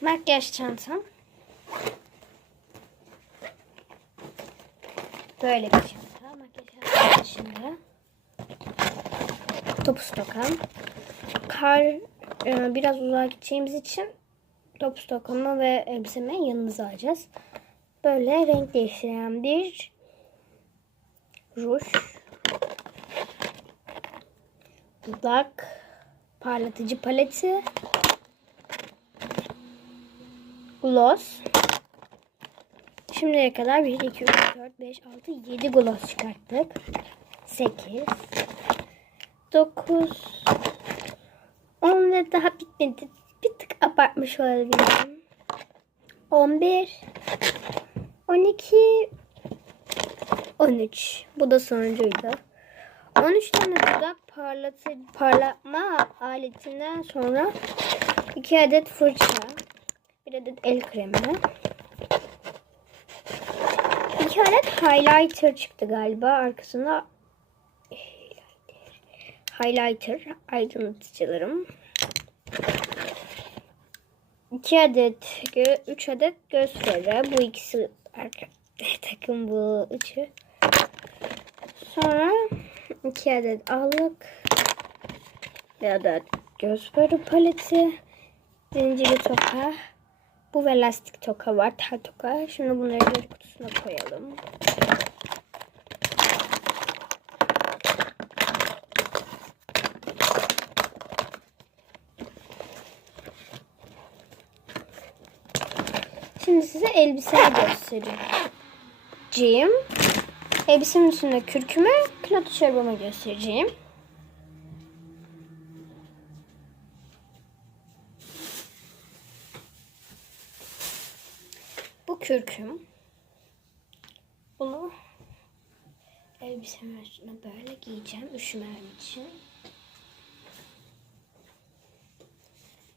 Makyaj çantam. Böyle bir çanta. Makyaj dışında. Topuz tokam. Kar e, biraz uzağa gideceğimiz için topuz tokamı ve elbisemi yanımıza alacağız. Böyle renk değiştiren bir ruj. Dudak parlatıcı paleti. Gloss. Şimdiye kadar 1, 2, 3, 4, 5, 6, 7 gloss çıkarttık. 8, 9, 10 ve daha bitmedi. Bir tık abartmış olabilirim. 11, 12, 13. Bu da sonuncuydu. 13 tane dudak parlatı, parlatma aletinden sonra 2 adet fırça, 1 adet el kremi, 2 adet highlighter çıktı galiba. Arkasında highlighter aydınlatıcılarım. 2 adet, 3 adet göz farı. Bu ikisi takım bu üçü. Sonra 2 adet allık. Bir adet göz farı paleti. Zincirli toka. Bu ve lastik toka var. Tel toka. Şimdi bunları bir kutusuna koyalım. Şimdi size elbiseyi göstereceğim. Elbisemin üstünde kürkümü, kilot çorabımı göstereceğim. Kürküm. Bunu elbisemin üstüne böyle giyeceğim üşümem için.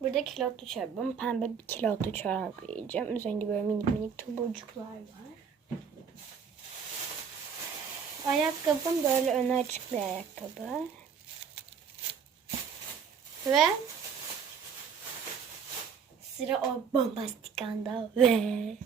Burada kilotlu çorabım. Pembe bir kilotlu çorap giyeceğim. Üzerinde böyle minik minik tuburcuklar var. Ayakkabım böyle öne açık bir ayakkabı. Ve sıra o bombastik anda ve